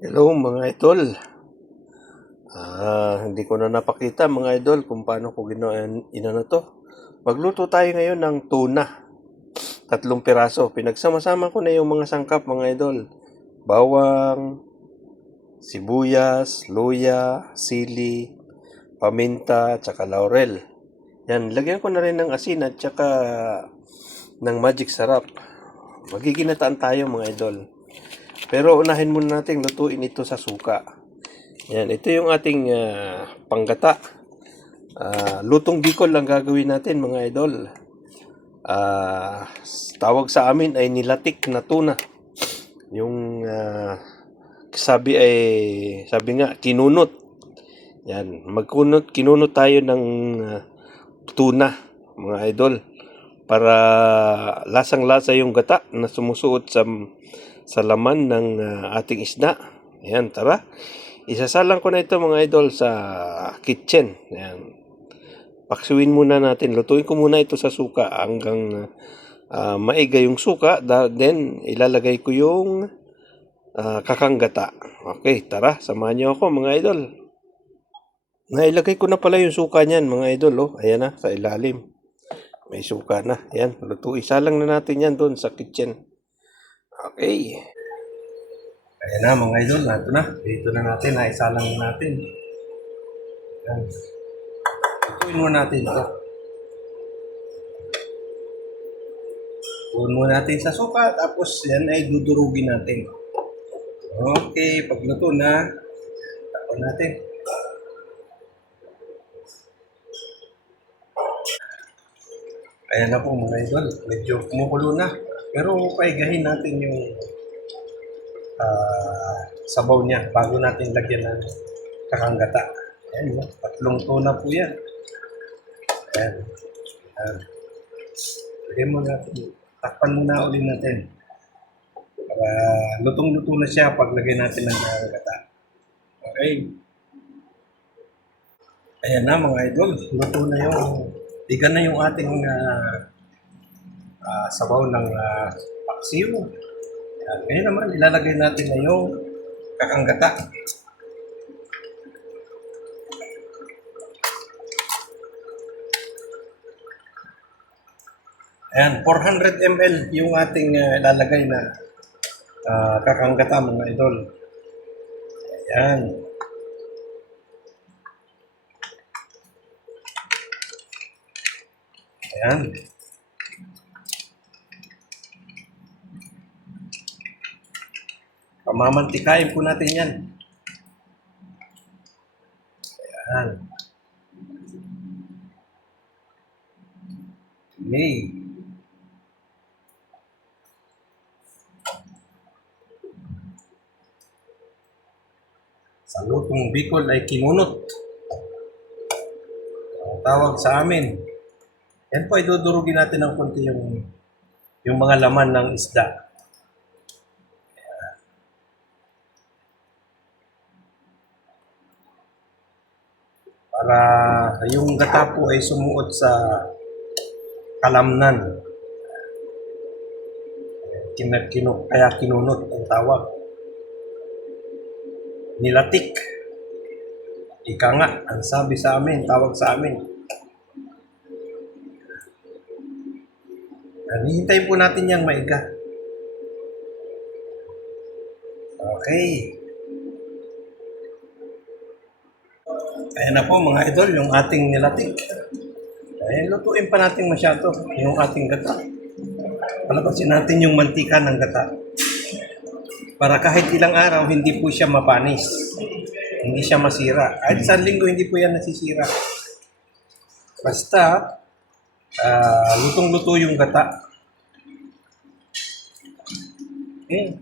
Hello mga idol. Hindi ko na napakita mga idol kung paano ko inano to. Magluto tayo ngayon ng tuna. 3 piraso. Pinagsama-sama ko na yung mga sangkap mga idol. Bawang, sibuyas, luya, sili, paminta, tsaka laurel. Yan, lagyan ko na rin ng asin at tsaka ng magic sarap. Magiginataan tayo mga idol. Pero unahin muna natin lutuin ito sa suka. Yan, ito yung ating panggata. Lutong Bicol lang gagawin natin mga idol. Tawag sa amin ay nilatik na tuna. Yung sabi nga, kinunot. Yan, kinunot tayo ng tuna mga idol. Para lasang-lasa yung gata na sumusuot sa laman ng ating isda. Ayan, tara. Isasalang ko na ito mga idol sa kitchen. Ayan. Paksuin muna natin. Lutuin ko muna ito sa suka hanggang maiga yung suka. Then, ilalagay ko yung kakanggata. Okay, tara. Samahan niyo ako mga idol. Nailagay ko na pala yung suka niyan mga idol. Oh. Ayan na, sa ilalim. May suka na. Ayan, isalang na natin yan doon sa kitchen. Okay. Ayan na mga idol, ito na. Dito na natin, isalang na natin. Ayan. Tutuin muna natin ito. Tutuin muna natin sa suka, tapos yan ay dudurugin natin. Okay, pagluto na, tapon natin. Ayan na po mga idol, medyo kumukulo na. Pero paigahin natin yung sabaw niya bago natin lagyan ng kakanggata. Ayan, no? 3 tuna po yan. Ayan. Ayan. Lagyan mo natin. Takpan muna ulit natin. Para lutong-luto na siya pag lagyan natin ng kakanggata. Okay. Ayan na mga idol. Luto na yung igan na yung ating sabaw ng paksiw. Ngayon naman, ilalagay natin na yung kakanggata. Ayan, 400 ml yung ating ilalagay na kakanggata mga idol. Ayan. Ayan. Pamamantikain po natin yan. Ayan. Okay. Sa lutong Bicol ay kinunot. Ang tawag sa amin. Yan po ay dudurugin natin ng konti yung mga laman ng isda. Para yung gata po ay sumuot sa kalamnan. Kaya kinunot ang tawag. Nilatik. Ika nga, ang sabi sa amin, tawag sa amin. Hihintayin po natin yung maiga. Okay. Ayan na po mga idol, yung ating nilatik. Ayan, lutuin pa natin masyado yung ating gata. Palabasin natin yung mantika ng gata. Para kahit ilang araw, hindi po siya mapanis. Hindi siya masira. Kahit isang linggo, hindi po yan nasisira. Basta, lutong-luto yung gata. Okay.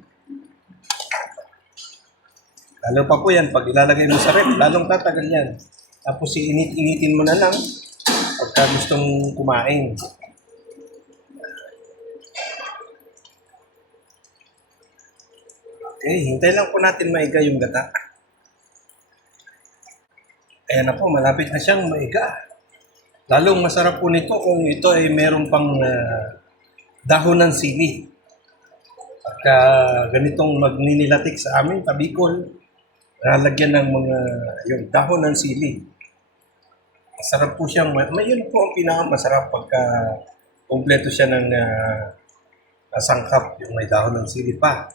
Lalo pa po yan, pag ilalagay mo sa rep, lalong tatagal yan. Tapos iinit-initin mo na lang pagka gustong kumain. Okay, hintay lang po natin maiga yung gata. Ayan na po, malapit na siyang maiga. Lalong masarap po nito kung ito ay meron pang dahon ng sili. Pagka ganitong magninilatik sa amin, tabikol, lalagyan ng mga yung dahon ng sili. Masarap po siyang, yun po ang pinakamasarap pagka kumpleto siya ng sangkap, yung may dahon ng sili pa.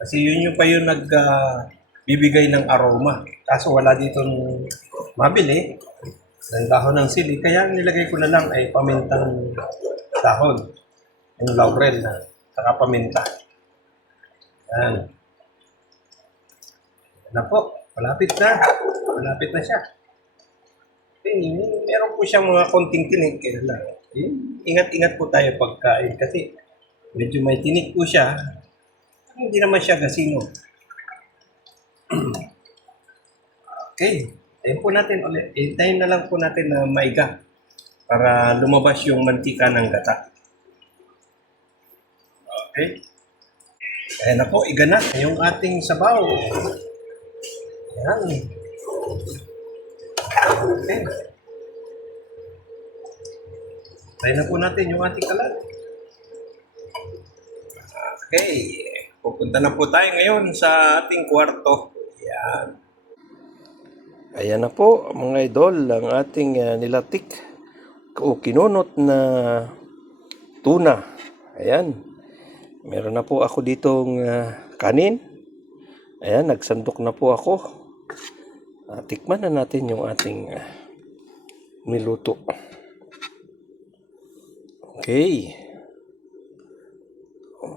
Kasi yun yung pa yung bibigay ng aroma. Kaso wala dito mabili ng dahon ng sili. Kaya ang nilagay ko na lang ay pamintang dahon. Yung laurel na saka paminta. Yan. Yan na po. Malapit na. Malapit na siya. Meron po siyang mga konting tinik. Kaya lang. Ingat-ingat po tayo pagkain kasi medyo may tinik po siya. Hindi naman siya gasino. Okay. Tayo po natin ulit. Tayo na lang po natin na maiga para lumabas yung mantika ng gata. Okay. Ayan na po, iga na yung ating sabaw. Ayan. Okay. Tayo na po natin yung ating kalan. Okay. Pupunta na po tayo ngayon sa ating kwarto. Ayan. Ayan na po mga idol, ang ating nilatik o kinunot na tuna. Ayan. Meron na po ako ditong kanin. Ayan, nagsandok na po ako. Tikman na natin yung ating niluto. Okay.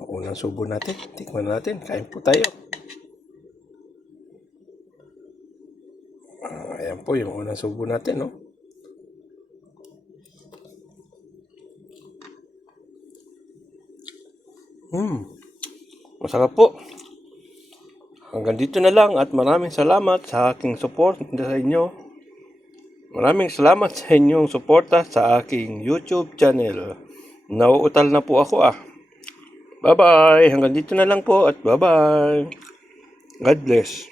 Unang subo natin. Tikman natin. Kain po tayo. Ayan po yung unang subo natin, no? Masarap po. Hanggang dito na lang at maraming salamat sa aking support sa inyo. Maraming salamat sa inyong suporta sa aking YouTube channel. Nauutal na po ako Bye-bye. Hanggang dito na lang po at bye-bye. God bless.